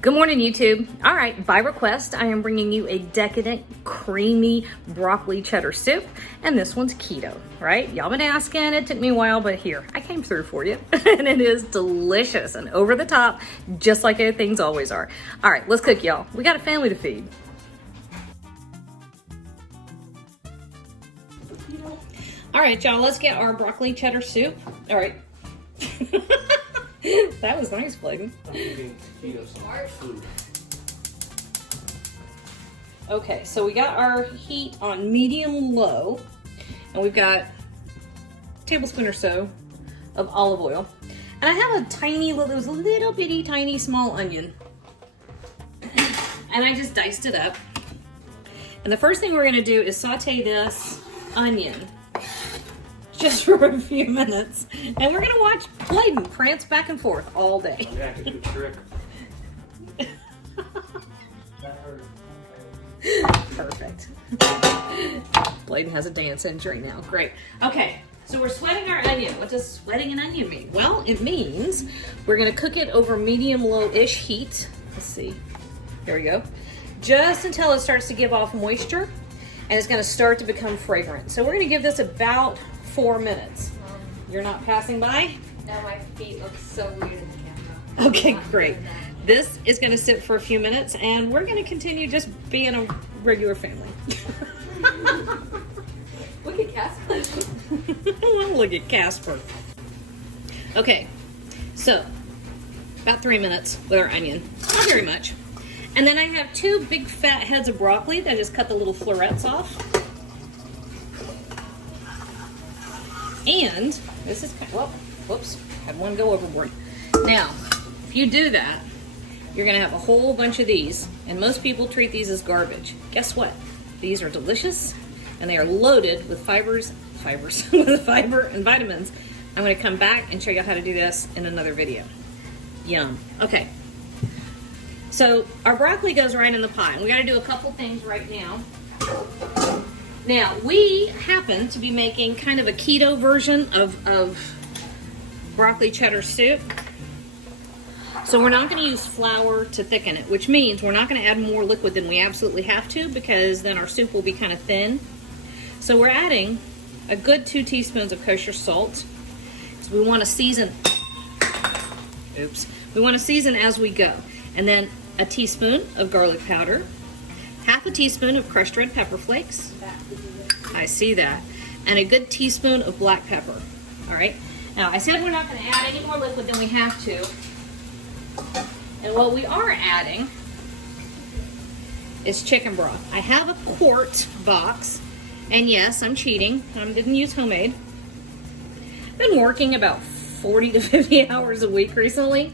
Good morning, YouTube. All right, by request, I am bringing you a decadent, creamy broccoli cheddar soup, and this one's keto, right? Y'all been asking, it took me a while, but here, I came through for you, and it is delicious and over the top, just like things always are. All right, let's cook, y'all. We got a family to feed. All right, y'all, let's get our broccoli cheddar soup. All right. That was nice, Bladen. I'm eating keto food. Okay, so we got our heat on medium low, and we've got a tablespoon or so of olive oil. And I have a tiny little, it was a little bitty, tiny, small onion. And I just diced it up. And the first thing we're gonna do is saute this onion just for a few minutes. And we're gonna watch Bladen prance back and forth all day. Yeah, I could trick. That hurt. Perfect. Bladen has a dance injury now. Great. Okay, so we're sweating our onion. What does sweating an onion mean? Well, it means we're gonna cook it over medium-low-ish heat. Let's see. Here we go. Just until it starts to give off moisture and it's gonna start to become fragrant. So we're gonna give this about 4 minutes. You're not passing by? No, my feet look so weird in the camera. Okay, great. This is gonna sit for a few minutes and we're gonna continue just being a regular family. Look at Casper. Well, look at Casper. Okay, so about 3 minutes with our onion. Not very much. And then I have 2 big fat heads of broccoli that I just cut the little florets off. And this is kind of, well, whoops, had one go overboard. Now, if you do that, you're gonna have a whole bunch of these, and most people treat these as garbage. Guess what? These are delicious, and they are loaded with with fiber and vitamins. I'm gonna come back and show you how to do this in another video. Yum. Okay. So our broccoli goes right in the pot, and we gotta do a couple things right now. Now, we happen to be making kind of a keto version of broccoli cheddar soup. So we're not going to use flour to thicken it, which means we're not going to add more liquid than we absolutely have to, because then our soup will be kind of thin. So we're adding a good 2 teaspoons of kosher salt. So we want to season, we want to season as we go. And then a teaspoon of garlic powder, half a teaspoon of crushed red pepper flakes. I see that. And a good teaspoon of black pepper. All right. Now, I said we're not going to add any more liquid than we have to. And what we are adding is chicken broth. I have a quart box. And yes, I'm cheating. I didn't use homemade. I've been working about 40 to 50 hours a week recently.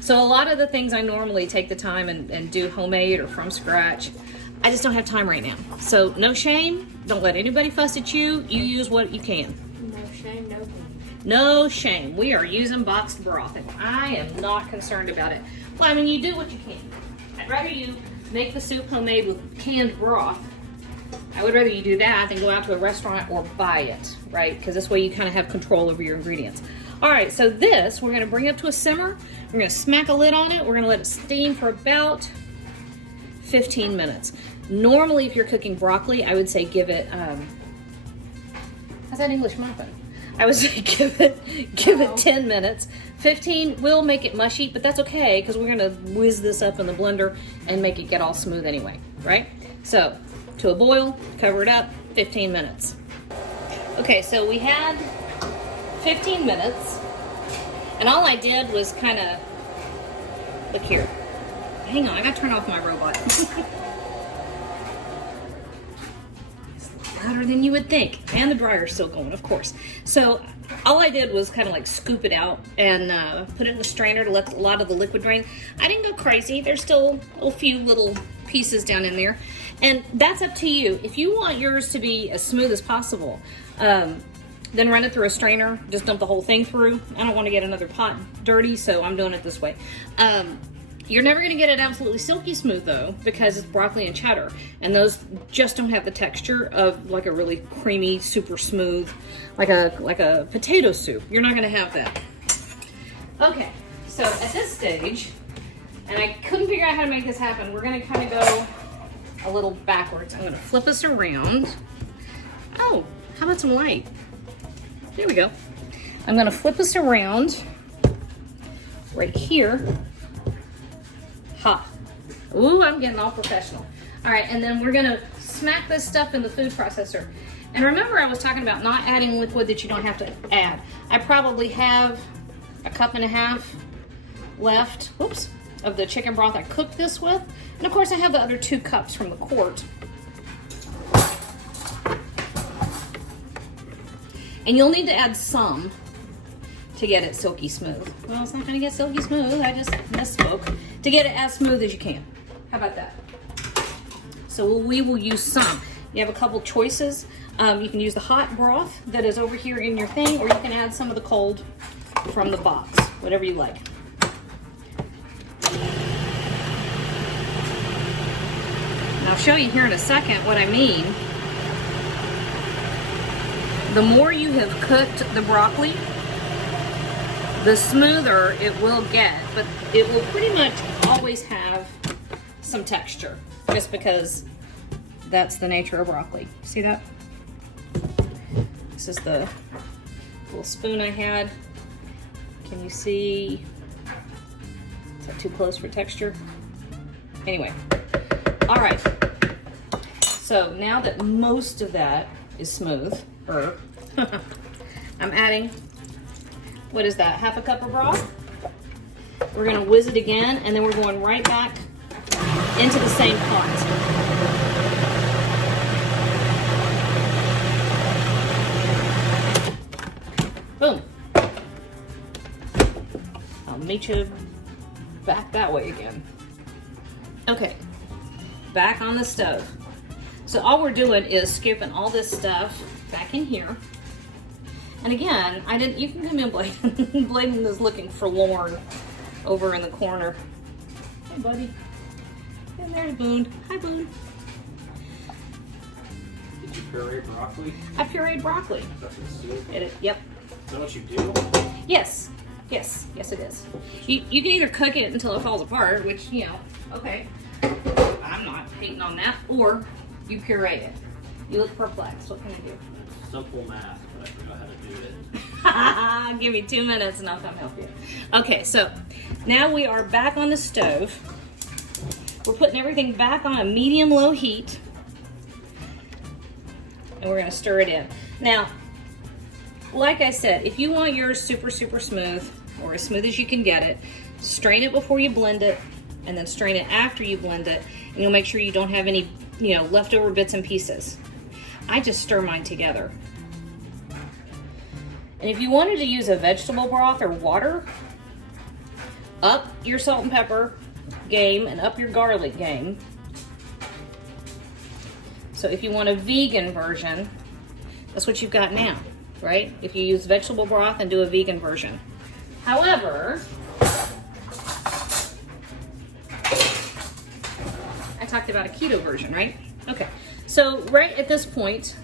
So a lot of the things I normally take the time and do homemade or from scratch, I just don't have time right now. So no shame. Don't let anybody fuss at you. You use what you can. No shame, no blame. No shame. We are using boxed broth, and I am not concerned about it. Well, I mean, you do what you can. I'd rather you make the soup homemade with canned broth. I would rather you do that than go out to a restaurant or buy it, right? Because this way you kind of have control over your ingredients. All right, so this, we're gonna bring up to a simmer. We're gonna smack a lid on it. We're gonna let it steam for about 15 minutes. Normally, if you're cooking broccoli, I would say give it, how's that English muffin? I would say give it 10 minutes. 15 will make it mushy, but that's okay, because we're gonna whiz this up in the blender and make it get all smooth anyway, right? So, to a boil, cover it up, 15 minutes. Okay, so we had 15 minutes, and all I did was kind of, look here. Hang on, I gotta turn off my robot. It's louder than you would think. And the dryer's still going, of course. So all I did was kind of like scoop it out and put it in the strainer to let a lot of the liquid drain. I didn't go crazy. There's still a few little pieces down in there. And that's up to you. If you want yours to be as smooth as possible, then run it through a strainer. Just dump the whole thing through. I don't want to get another pot dirty, so I'm doing it this way. You're never going to get it absolutely silky smooth, though, because it's broccoli and cheddar, and those just don't have the texture of like a really creamy, super smooth, like a potato soup. You're not going to have that. Okay, So at this stage, and I couldn't figure out how to make this happen, we're gonna kind of go a little backwards. I'm gonna flip us around. Oh, how about some light? There we go. I'm gonna flip us around right here. Ha. Ooh, I'm getting all professional. All right, and then we're gonna smack this stuff in the food processor. And remember, I was talking about not adding liquid that you don't have to add. I probably have a cup and a half left, whoops, of the chicken broth I cooked this with. And of course, I have the other 2 cups from the quart. And you'll need to add some to get it silky smooth. Well, it's not gonna get silky smooth, I just misspoke. To get it as smooth as you can. How about that? So we will use some. You have a couple choices. You can use the hot broth that is over here in your thing, or you can add some of the cold from the box, whatever you like. And I'll show you here in a second what I mean. The more you have cooked the broccoli, the smoother it will get, but it will pretty much always have some texture, just because that's the nature of broccoli. See that? This is the little spoon I had. Can you see? Is that too close for texture? Anyway, all right. So now that most of that is smooth, I'm adding, what is that, half a cup of broth? We're gonna whiz it again, and then we're going right back into the same pot. Boom. I'll meet you back that way again. Okay, back on the stove. So all we're doing is scooping all this stuff back in here. And again, you can come in, Bladen. Bladen is looking forlorn over in the corner. Hey, buddy. And there's Boone. Hi, Boone. Did you puree broccoli? I pureed broccoli. That's in soup? Yep. Is that what you do? Yes. Yes, it is. You can either cook it until it falls apart, which, okay. I'm not hating on that. Or you puree it. You look perplexed. What can I do? Simple math, but I forgot how to do it. Give me 2 minutes and I'll come help you. Okay, so now we are back on the stove. We're putting everything back on a medium-low heat. And we're gonna stir it in. Now, like I said, if you want yours super, super smooth, or as smooth as you can get it, strain it before you blend it, and then strain it after you blend it, and you'll make sure you don't have any, leftover bits and pieces. I just stir mine together. And if you wanted to use a vegetable broth or water, up your salt and pepper game and up your garlic game. So if you want a vegan version, that's what you've got now, right? If you use vegetable broth and do a vegan version. However, I talked about a keto version, right? Okay, so right at this point,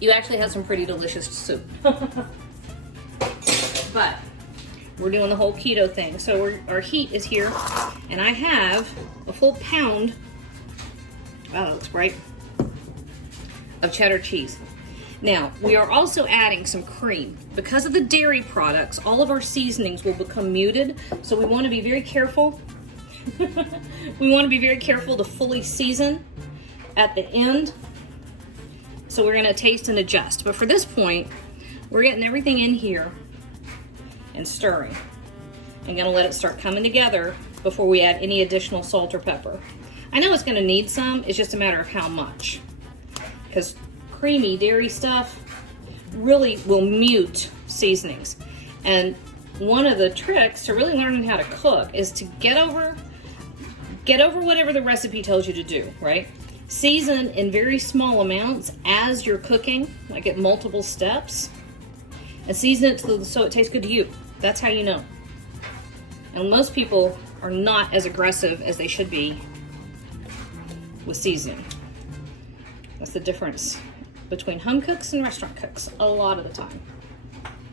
you actually have some pretty delicious soup. But we're doing the whole keto thing. So our heat is here, and I have a full pound, wow, that looks bright, of cheddar cheese. Now, we are also adding some cream. Because of the dairy products, all of our seasonings will become muted, so we want to be very careful. We want to be very careful to fully season at the end. So we're going to taste and adjust. But for this point, we're getting everything in here and stirring. I'm going to let it start coming together before we add any additional salt or pepper. I know it's going to need some, it's just a matter of how much. Because creamy dairy stuff really will mute seasonings. And one of the tricks to really learning how to cook is to get over whatever the recipe tells you to do, right? Season in very small amounts as you're cooking, like at multiple steps, and season it so it tastes good to you. That's how you know. And most people are not as aggressive as they should be with seasoning. That's the difference between home cooks and restaurant cooks a lot of the time.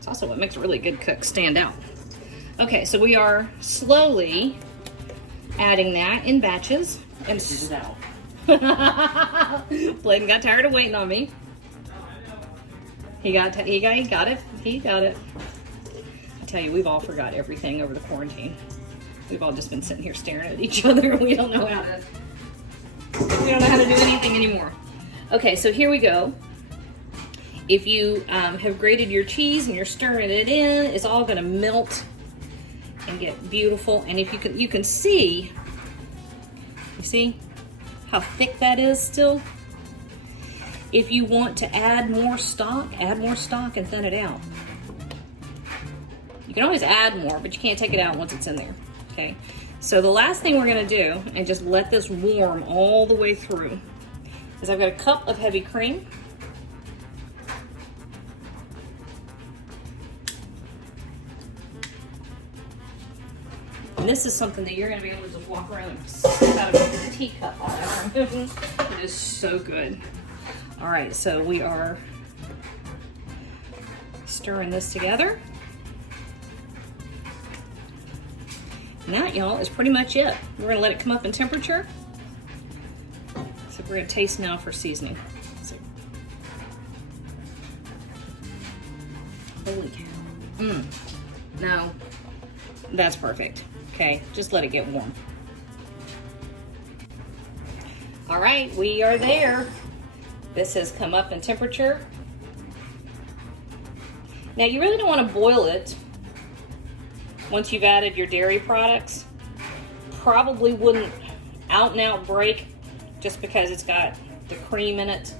It's also what makes a really good cook stand out. Okay, so we are slowly adding that in batches. And Get it out. Bladen got tired of waiting on me. He got it. He got it. I tell you, we've all forgot everything over the quarantine. We've all just been sitting here staring at each other. We don't know how to do anything anymore. Okay, so here we go. If you have grated your cheese and you're stirring it in, it's all going to melt and get beautiful. And if you can see, you see how thick that is still? If you want to add more stock and thin it out. You can always add more, but you can't take it out once it's in there, okay? So the last thing we're gonna do, and just let this warm all the way through, is I've got a cup of heavy cream. And this is something that you're gonna be able to just walk around and sip out of a teacup all over. It is so good. All right, so we are stirring this together. And that, y'all, is pretty much it. We're gonna let it come up in temperature. So we're gonna taste now for seasoning. So, holy cow. No, that's perfect. Okay, just let it get warm. All right, we are there. This has come up in temperature. Now you really don't want to boil it once you've added your dairy products. Probably wouldn't out and out break just because it's got the cream in it.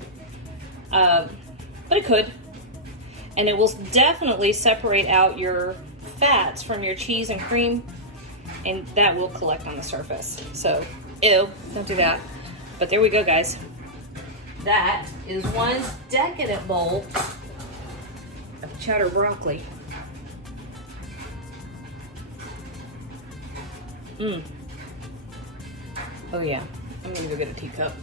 But it could. And it will definitely separate out your fats from your cheese and cream, and that will collect on the surface. So, ew, don't do that. But there we go, guys. That is one decadent bowl of cheddar broccoli. Oh yeah, I'm gonna go get a teacup.